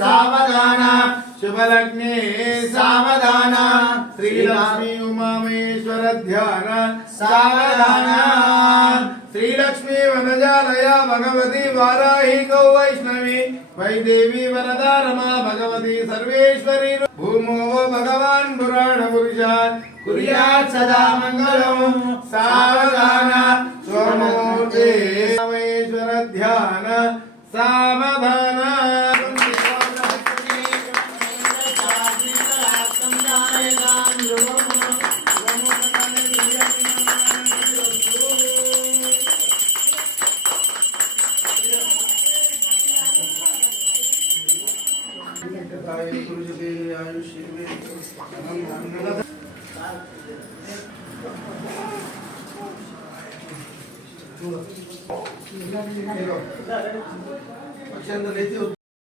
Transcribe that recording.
सावधान शुभलग्ने सावधान श्रीलक्ष्मी उमामेश्वर ध्यान सावधान श्रीलक्ष्मी वनजालया भगवती वाराही गौ वैष्णवी वैदेवी वरदा रमा भगवती सर्वेश्वरी भूमो भगवान् पुराण पुरुषात् कुर्यात् सदा मंगलम् सावधान स्वमूर्ते रामेश्वर ध्यान सावधान